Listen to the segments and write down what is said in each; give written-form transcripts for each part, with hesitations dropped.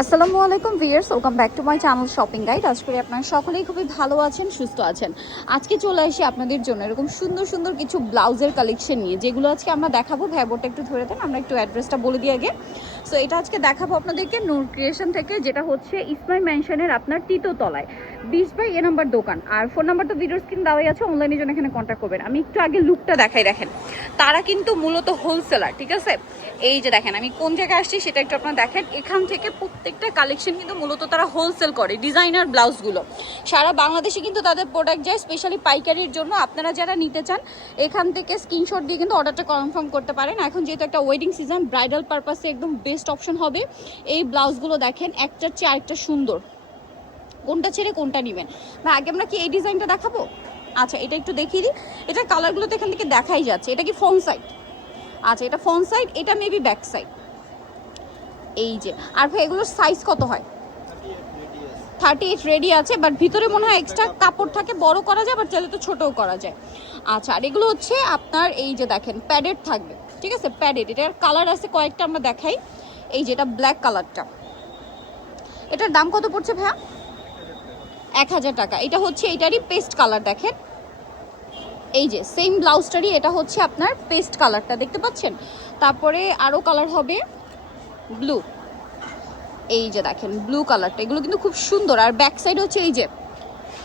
আসসালামু আলাইকুম viewers, welcome back to my channel shopping guide. আশা করি আপনারা সকলেই খুবই ভালো আছেন, সুস্থ আছেন। আজকে চলে আসি আপনাদের জন্য এরকম সুন্দর সুন্দর কিছু ব্লাউজের কালেকশন নিয়ে, যেগুলো আজকে আমরা দেখাবো। ভ্যাবোটা একটু ধরে দেন, আমরা একটু অ্যাড্রেসটা বলে দিই আগে। সো এটা আজকে দেখাবো আপনাদেরকে নূর ক্রিয়েশন থেকে, যেটা হচ্ছে ইসমাইল মেনশনের আপনার তৃতীয়তলায় 20/A নম্বর দোকান। আর ফোন নাম্বার তো ভিডিও স্ক্রিন দেওয়াই আছে, অনলাইনের জন্য এখানে কন্ট্যাক্ট করবেন। আমি একটু আগে লুকটা দেখাই, দেখেন তারা কিন্তু মূলত হোলসেলার, ঠিক আছে। এই যে দেখেন আমি কোন জায়গায় আসছি সেটা একটু আপনারা দেখেন। এখান থেকে প্রত্যেকটা কালেকশন কিন্তু মূলত তারা হোলসেল করে, ডিজাইনার ব্লাউজগুলো সারা বাংলাদেশে কিন্তু তাদের প্রোডাক্ট যায়, স্পেশালি পাইকারির জন্য। আপনারা যারা নিতে চান এখান থেকে স্ক্রিনশট দিয়ে কিন্তু অর্ডারটা কনফার্ম করতে পারেন। এখন যেহেতু একটা ওয়েডিং সিজন, ব্রাইডাল পারপাসে একদম বেস্ট অপশন হবে এই ব্লাউজগুলো। দেখেন একটার চেয়ে আরেকটা সুন্দর, কোনটা ছেড়ে কোনটা নেবেন। না আগে আমরা কি এই ডিজাইনটা দেখাবো? আচ্ছা এটা একটু দেখিয়ে দিই। এটার কালারগুলো তো এখান থেকে দেখাই যাচ্ছে। এটা কি ফ্রন্ট সাইড? আচ্ছা এটা ফ্রন্ট সাইড, এটা মেবি ব্যাক সাইড। এই যে আর ভাই এগুলোর সাইজ কত হয়? 38 রেডি আছে, বাট ভিতরে মনে হয় এক্সট্রা কাপড় থাকে, বড় করা যায়, বাট চাইলে তো ছোটও করা যায়। আচ্ছা আর এগুলো হচ্ছে আপনার এই যে দেখেন প্যাডেড থাকবে, ঠিক আছে, প্যাডেড। এটার কালার আছে কয়েকটা, আমরা দেখাই। এই যেটা ব্ল্যাক কালারটা, এটার দাম কত পড়ছে ভাইয়া? 1000 টাকা। এটা হচ্ছে এটারই পেস্ট কালার, দেখেন এই যে সেম ব্লাউজটারই এটা হচ্ছে আপনার পেস্ট কালারটা, দেখতে পাচ্ছেন। তারপরে আরও কালার হবে ব্লু, এই যে দেখেন ব্লু কালারটা, এগুলো কিন্তু খুব সুন্দর। আর ব্যাক সাইড হচ্ছে এই যে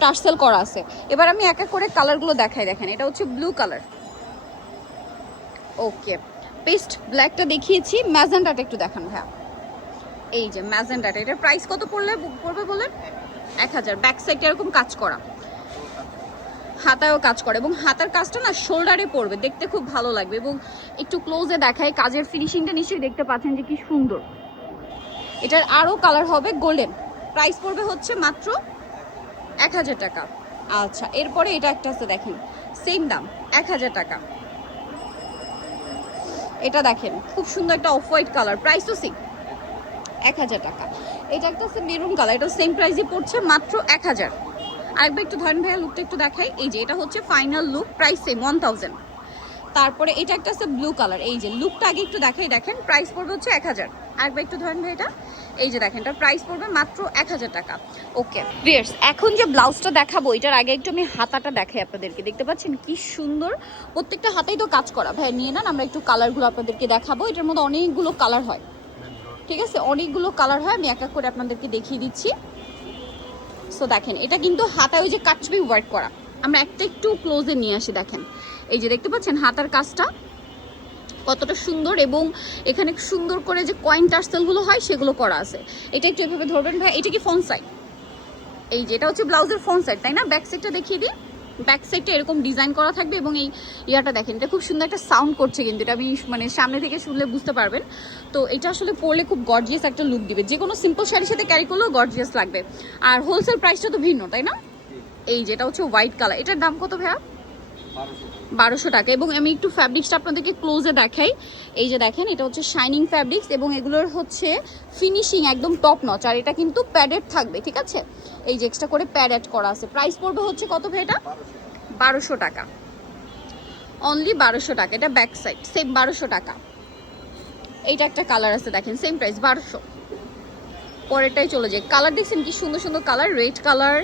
টার্সেল করা আছে। এবার আমি এক এক করে কালারগুলো দেখাই। দেখেন এটা হচ্ছে ব্লু কালার, ওকে। পেস্ট ব্ল্যাকটা দেখিয়েছি, ম্যাজেন্ডাটা একটু দেখান ভাইয়া। এই যে ম্যাজেন্ডাটা, এটার প্রাইস কত পড়বে বলেন? 1000। ব্যাক সাইডটা এরকম কাজ করা, হাতায়ও কাজ করে, এবং হাতার কাজটা না শোল্ডারে পড়বে, দেখতে খুব ভালো লাগবে। এবং একটু ক্লোজে দেখায়, কাজের ফিনিশিংটা নিশ্চয়ই দেখতে পাচ্ছেন যে কি সুন্দর। এটার আরও কালার হবে গোল্ডেন। প্রাইস পড়বে হচ্ছে মাত্র 1000 টাকা। আচ্ছা এরপরে এটা একটা আছে, দেখেন সেম দাম 1000 টাকা। এটা দেখেন খুব সুন্দর একটা অফ হোয়াইট কালার, প্রাইস তো সেম 1000 টাকা। এটা একটা আছে মেরুন কালার, এটা সেম প্রাইসই পড়ছে মাত্র 1000। আরেকবার একটু ধরেন ভাইয়া, লুকটা একটু দেখাই। এই যে এটা হচ্ছে ফাইনাল লুক, প্রাইস সেম 1000। তারপরে এটা একটা আছে ব্লু কালার, এই যে লুকটা আগে একটু দেখাই, দেখেন প্রাইস পড়বে হচ্ছে 1000। আরেকবার একটু ধরেন ভাই এটা, এই যে দেখেন এটার প্রাইস পড়বে মাত্র 1000 টাকা। ওকে ভিউয়ার্স, এখন যে ব্লাউজটা দেখাবো এটার আগে একটু আমি হাতাটা দেখাই আপনাদেরকে। দেখতে পাচ্ছেন কি সুন্দর, প্রত্যেকটা হাতেই তো কাজ করা। ভাই নিয়ে নেন, আমরা একটু কালারগুলো আপনাদেরকে দেখাবো। এটার মধ্যে অনেকগুলো কালার হয়, ঠিক আছে, অনেকগুলো কালার হয়। আমি এক এক করে আপনাদেরকে দেখিয়ে দিচ্ছি। সো দেখেন এটা কিন্তু হাতায় ওই যে কাটছবি ওয়ার্ক করা। আমরা একটা একটু ক্লোজে নিয়ে আসি, দেখেন এই যে দেখতে পাচ্ছেন হাতার কাজটা কতটা সুন্দর, এবং এখানে সুন্দর করে যে কয়েন টার্সেলগুলো হয় সেগুলো করা আছে। এটা একটু এভাবে ধরবেন ভাই। এটা কি ফ্রন্ট সাইড? এই যে এটা হচ্ছে ব্লাউজের ফ্রন্ট সাইড, তাই না? ব্যাক সাইডটা দেখিয়ে দিই। ব্যাক সাইডটা এরকম ডিজাইন করা থাকবে, এবং এই ইয়াটা দেখেন এটা খুব সুন্দর একটা সাউন্ড করছে, কিন্তু এটা আমি মানে সামনে থেকে শুনলে বুঝতে পারবেন। তো এটা আসলে পরলে খুব গর্জিয়াস একটা লুক দিবে, যে কোনো সিম্পল শাড়ির সাথে ক্যারি করলেও গর্জিয়াস লাগবে। আর হোলসেল প্রাইসটা তো ভিন্ন, তাই না? এই যেটা হচ্ছে হোয়াইট কালার, এটার দাম কত ভাইয়া? 1200 টাকা। এবং আমি একটু ফ্যাব্রিক্সটা আপনাদেরকে ক্লোজে দেখাই। এই যে দেখেন এটা হচ্ছে শাইনিং ফ্যাব্রিক্স, এবং এগুলোর হচ্ছে ফিনিশিং একদম টপ নচ। আর এটা কিন্তু প্যাডেড থাকবে, ঠিক আছে, এই যে এক্সট্রা করে প্যাড অ্যাড করা আছে। প্রাইস পড়বে হচ্ছে কত ভাই? এটা 1200 টাকা, অনলি 1200 টাকা। এটা ব্যাক সাইড সেম 1200 টাকা। এইটা একটা কালার আছে, দেখেন সেম প্রাইস 1200। পরেরটাই চলে যায়। কালার দেখছেন কি সুন্দর সুন্দর কালার, রেড কালার,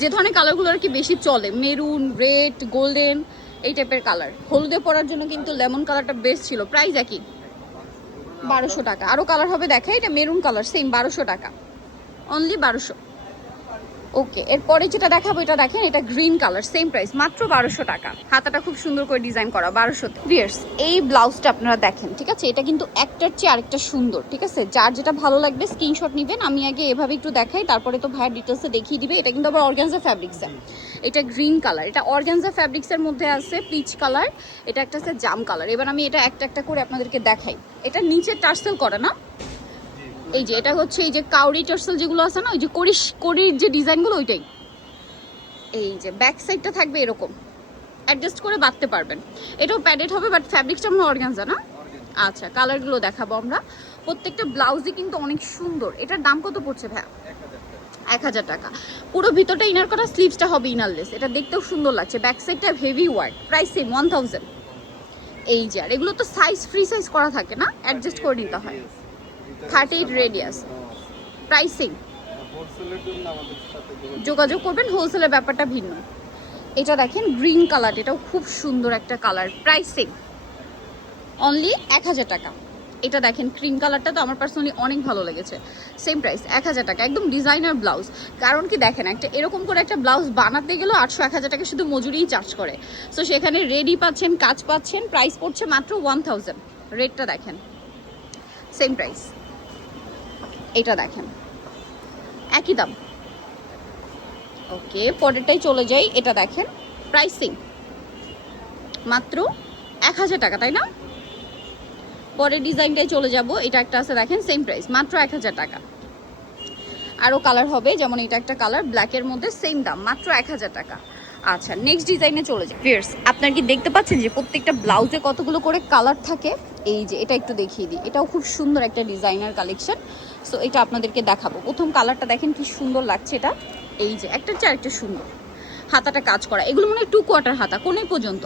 যে ধরনের কালারগুলো আর কি বেশি চলে, মেরুন, রেড, গোল্ডেন, এই টাইপের কালার। হলুদে পরার জন্য কিন্তু লেমন কালারটা বেস্ট ছিল। প্রাইস একই 1200 টাকা। আরও কালার হবে দেখে, এটা মেরুন কালার, সেম 1200 টাকা, অনলি 1200। ওকে এরপরে যেটা দেখাবো এটা দেখেন, এটা গ্রিন কালার, সেম প্রাইস মাত্র 1200 টাকা। হাতাটা খুব সুন্দর করে ডিজাইন করা, 1200। ভিউয়ার্স এই ব্লাউজটা আপনারা দেখেন, ঠিক আছে, এটা কিন্তু একটার চেয়ে আরেকটা সুন্দর, ঠিক আছে। যার যেটা ভালো লাগবে স্ক্রিনশট নেবেন। আমি আগে এভাবে একটু দেখাই, তারপরে তো ভাইয়ের ডিটেলসে দেখিয়ে দিবে। এটা কিন্তু আবার অর্গানজা ফ্যাব্রিক্সের, এটা গ্রিন কালার, এটা অর্গানজা ফ্যাব্রিক্সের মধ্যে আছে পিচ কালার, এটা একটা আছে জাম কালার। এবার আমি এটা একটা একটা করে আপনাদেরকে দেখাই। এটা নিচে টার্সেল করা না, এই যে এটা হচ্ছে এই যে কাউরি টার্সেল যেগুলো আছে না, ওই যে করির যে ডিজাইনগুলো, ওইটাই। এই যে ব্যাক সাইডটা থাকবে এরকম, অ্যাডজাস্ট করে বাঁধতে পারবেন। এটাও প্যাডেড হবে, বাট ফ্যাব্রিকটা মনে অর্গানজা না। আচ্ছা কালারগুলো দেখাবো আমরা। প্রত্যেকটা ব্লাউজই কিন্তু অনেক সুন্দর। এটার দাম কত পড়ছে ভাইয়া? 1000 টাকা। পুরো ভিতরটা ইনার করা, স্লিভসটা হবে ইনারলেস। এটা দেখতেও সুন্দর লাগছে, ব্যাক সাইডটা হেভি ওয়ার্ক, প্রাইস সেম 1000। এই যে আর এগুলো তো সাইজ ফ্রি সাইজ করা থাকে না, অ্যাডজাস্ট করে নিতে হয়। 38 রেডিয়াস, প্রাইসিং হোলসেলের জন্য আমাদের সাথে যোগাযোগ করবেন, হোলসেলের ব্যাপারটা ভিন্ন। এটা দেখেন গ্রিন কালার, এটাও খুব সুন্দর একটা কালার, প্রাইসিং অনলি 1000 টাকা। এটা দেখেন ক্রিম কালারটা তো আমার পার্সোনালি অনেক ভালো লেগেছে, সেম প্রাইস 1000 টাকা, একদম ডিজাইনার ব্লাউজ। কারণ কি দেখেন একটা এরকম করে একটা ব্লাউজ বানাতে গেলেও 800-1000 টাকা শুধু মজুরিই চার্জ করে। সো সেখানে রেডি পাচ্ছেন, কাজ পাচ্ছেন, প্রাইস পড়ছে মাত্র 1000। রেটটা দেখেন সেম প্রাইস। এটা দেখেন একই দাম। ওকে, পরেরটাই চলে যাই। এটা দেখেন প্রাইসিং মাত্র 1000 টাকা, তাই না? পরের ডিজাইনটাই চলে যাব। এটা একটা আছে দেখেন, সেম প্রাইস মাত্র 1000 টাকা। আরও কালার হবে, যেমন এটা একটা কালার ব্ল্যাকের মধ্যে, সেম দাম মাত্র 1000 টাকা। আচ্ছা, নেক্সট ডিজাইনে চলে যায়। ভিউয়ার্স আপনারা কি দেখতে পাচ্ছেন যে প্রত্যেকটা ব্লাউজে কতগুলো করে কালার থাকে? এই যে এটা একটু দেখিয়ে দিই, এটাও খুব সুন্দর একটা ডিজাইনার কালেকশন। সো এটা আপনাদেরকে দেখাবো। প্রথম কালারটা দেখেন কি সুন্দর লাগছে, এটা এই যে একটার চেয়ে আরেকটা সুন্দর। হাতাটা কাজ করা, এগুলো মনে হয় 2 কোয়ার্টার হাতা, কোনোই পর্যন্ত,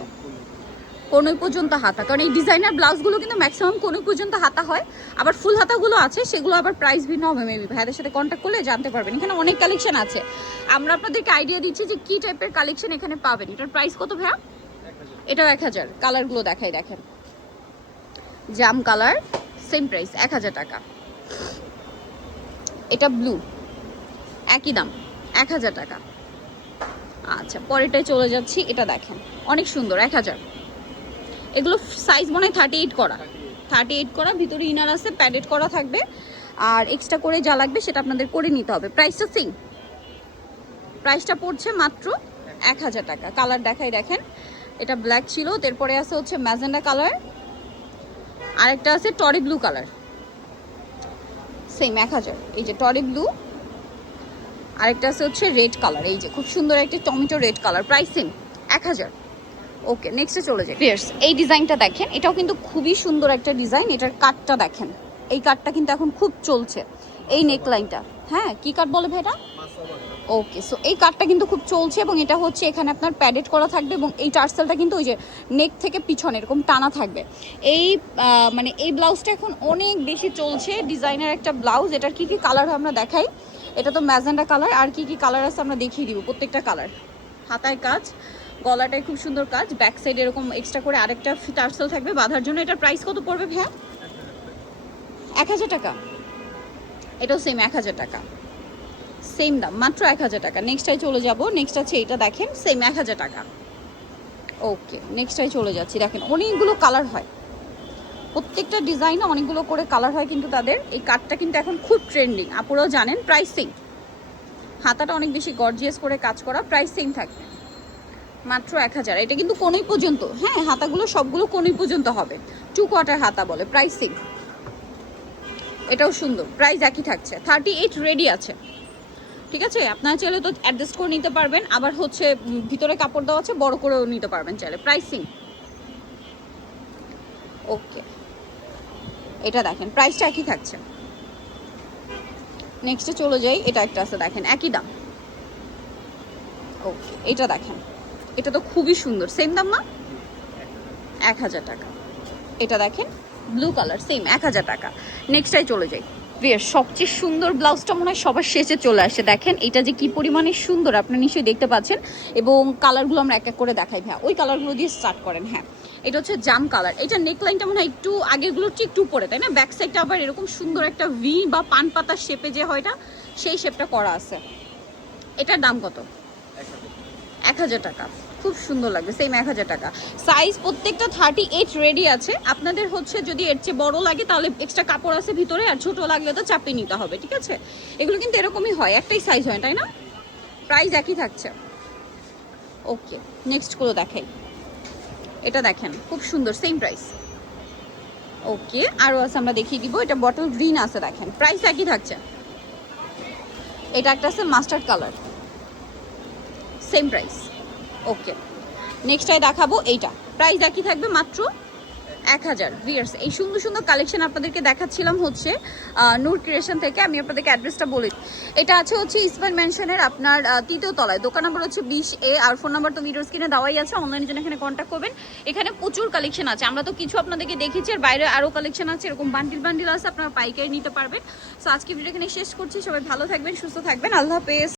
কোনোই পর্যন্ত হাতা। কারণ এই ডিজাইনার ব্লাউজগুলো কিন্তু ম্যাক্সিমাম কোনোই পর্যন্ত হাতা হয়। আবার ফুল হাতাগুলো আছে, সেগুলো আবার প্রাইস ভিন্ন হবে। মেবি ভাইদের সাথে কন্ট্যাক্ট করলে জানতে পারবেন। এখানে অনেক কালেকশন আছে, আমরা আপনাদেরকে আইডিয়া দিচ্ছি যে কি টাইপের কালেকশন এখানে পাবেন। এটার প্রাইস কত ভাইয়া? এটাও 1000। কালারগুলো দেখাই, দেখেন জাম কালার, সেম প্রাইস 1000 টাকা। এটা ব্লু, একই দাম 1000 টাকা। আচ্ছা, পরেরটায় চলে যাচ্ছি। এটা দেখেন অনেক সুন্দর, 1000। এগুলো সাইজ মনে হয় 38 করা, 38 করা, ভিতরে ইনার আছে, প্যাডেড করা থাকবে। আর এক্সট্রা করে যা লাগবে সেটা আপনাদের করে নিতে হবে। প্রাইসটা সেম, প্রাইসটা পড়ছে মাত্র 1000 টাকা। কালার দেখাই, দেখেন এটা ব্ল্যাক ছিল, তারপরে আছে হচ্ছে ম্যাজেন্ডা কালার, আরেকটা আছে টরি ব্লু কালার, সেম 1000। এই যে টরি ব্লু, আরেকটা আছে হচ্ছে রেড কালার, এই যে খুব সুন্দর একটা tomato red colour, price same 1000। ওকে, নেক্সটে চলে যাই। ভিউয়ার্স এই ডিজাইনটা দেখেন, এটাও কিন্তু খুবই সুন্দর একটা ডিজাইন। এটার কাটটা দেখেন, এই কাটটা কিন্তু এখন খুব চলছে, এই নেকলাইনটা। হ্যাঁ, কি কাট বলে ভাই এটা? ওকে, সো এই কাটটা কিন্তু খুব চলছে, এবং এটা হচ্ছে এখানে আপনার প্যাডেড করা থাকবে, এবং এই টার্সেলটা কিন্তু ওই যে নেক থেকে পিছনে এরকম টানা থাকবে। এই মানে এই ব্লাউজটা এখন অনেক বেশি চলছে, ডিজাইনার একটা ব্লাউজ। এটার কি কি কালার হয় আমরা দেখাই। এটা তো ম্যাজেন্ডা কালার, আর কি কি কালার আছে আমরা দেখিয়ে দিব প্রত্যেকটা কালার। হাতায় কাজ, গলাটায় খুব সুন্দর কাজ, ব্যাক সাইড এরকম এক্সট্রা করে আরেকটা টার্সেল থাকবে বাঁধার জন্য। এটার প্রাইস কত পড়বে ভাইয়া? 1000 টাকা। এটাও সেম 1000 টাকা, সেম দাম মাত্র 1000 টাকা। নেক্সটটাই চলে যাব। নেক্সট আছে এটা দেখেন, সেম 1000 টাকা। ওকে, নেক্সটটাই চলে যাচ্ছি। দেখেন অনেকগুলো কালার হয়, প্রত্যেকটা ডিজাইনে অনেকগুলো করে কালার হয়, কিন্তু তাদের এই কাটটা কিন্তু এখন খুব ট্রেন্ডিং, আপনারাও জানেন। প্রাইস সেম, হাতাটা অনেক বেশি গর্জিয়াস করে কাজ করা, প্রাইস সেম থাকবে মাত্র 1000। এটা কিন্তু কোনোই পর্যন্ত, হ্যাঁ হাতাগুলো সবগুলো কোনোই পর্যন্ত হবে, 2 কোয়ার্টার হাতা বলে, প্রাইস সেম। এটাও সুন্দর, প্রাইস একই থাকছে। 38 রেডি আছে, ঠিক আছে? আপনারা চাইলে তো অ্যাডজাস্ট করে নিতে পারবেন, আবার হচ্ছে ভিতরে কাপড় দেওয়া আছে, বড় করেও নিতে পারবেন চাইলে, প্রাইসিং। ওকে, এটা দেখেন প্রাইসটা একই থাকছে। নেক্সটে চলে যাই। এটা একটা আছে দেখেন, একই দাম। ওকে, এটা দেখেন, এটা তো খুবই সুন্দর, সেম দাম না? 1000 টাকা। এটা দেখেন ব্লু কালার, সেম 1000 টাকা। নেক্সটটাই চলে যাই। বেশ, সবচেয়ে সুন্দর ব্লাউজটা মনে হয় সবার শেষে চলে আসে। দেখেন এটা যে কি পরিমাণে সুন্দর, আপনি নিশ্চয়ই দেখতে পাচ্ছেন, এবং কালারগুলো আমরা এক এক করে দেখাই। হ্যাঁ, ওই কালারগুলো দিয়ে স্টার্ট করেন। হ্যাঁ, এটা হচ্ছে জাম কালার। এটা নেকলাইনটা মনে হয় একটু আগেরগুলোর চেয়ে একটু পরে, তাই না? ব্যাক সাইডটা আবার এরকম সুন্দর একটা ভি বা পান পাতার শেপে যে হয়, এটা সেই শেপটা করা আছে। এটার দাম কত? 1000 টাকা। খুব সুন্দর লাগবে, সেম 1000 টাকা। সাইজ প্রত্যেকটা 38 রেডি আছে। আপনাদের হচ্ছে যদি এর চেয়ে বড় লাগে তাহলে এক্সট্রা কাপড় আছে ভিতরে, আর ছোট লাগলে তো চাপিয়ে নিতে হবে, ঠিক আছে? এগুলো কিন্তু এরকমই হয়, একটাই সাইজ হয়, তাই না? প্রাইস একই থাকছে। ওকে, নেক্সট গুলো দেখাই। এটা দেখেন খুব সুন্দর, সেম প্রাইস। ওকে, আরও আছে আমরা দেখিয়ে দিব। এটা বটল গ্রিন আছে, দেখেন প্রাইস একই থাকছে। এটা একটা আছে মাস্টার্ড কালার, সেম প্রাইস। ওকে, নেক্সটটাই দেখাবো। এইটা প্রাইস একই থাকবে, মাত্র 1000 ভিউয়ার্স। এই সুন্দর সুন্দর কালেকশন আপনাদেরকে দেখাচ্ছিলাম হচ্ছে নূর ক্রিয়েশন থেকে। আমি আপনাদেরকে অ্যাড্রেসটা বলি, এটা আছে হচ্ছে ইসমাইল মেনশনের আপনার 3য় তলায়, দোকান নাম্বার হচ্ছে 20A, আর ফোন নাম্বার তো ভিডিওর স্ক্রিনে দেওয়াই আছে, অনলাইনের জন্য এখানে কন্ট্যাক্ট করবেন। এখানে প্রচুর কালেকশন আছে, আমরা তো কিছু আপনাদেরকে দেখেছি, আর বাইরে আরও কালেকশন আছে, এরকম বান্ডিল আছে, আপনারা পাইকারি নিতে পারবেন। সো আজকে ভিডিও এখানে শেষ করছি, সবাই ভালো থাকবেন, সুস্থ থাকবেন, আল্লাহ হাফেজ।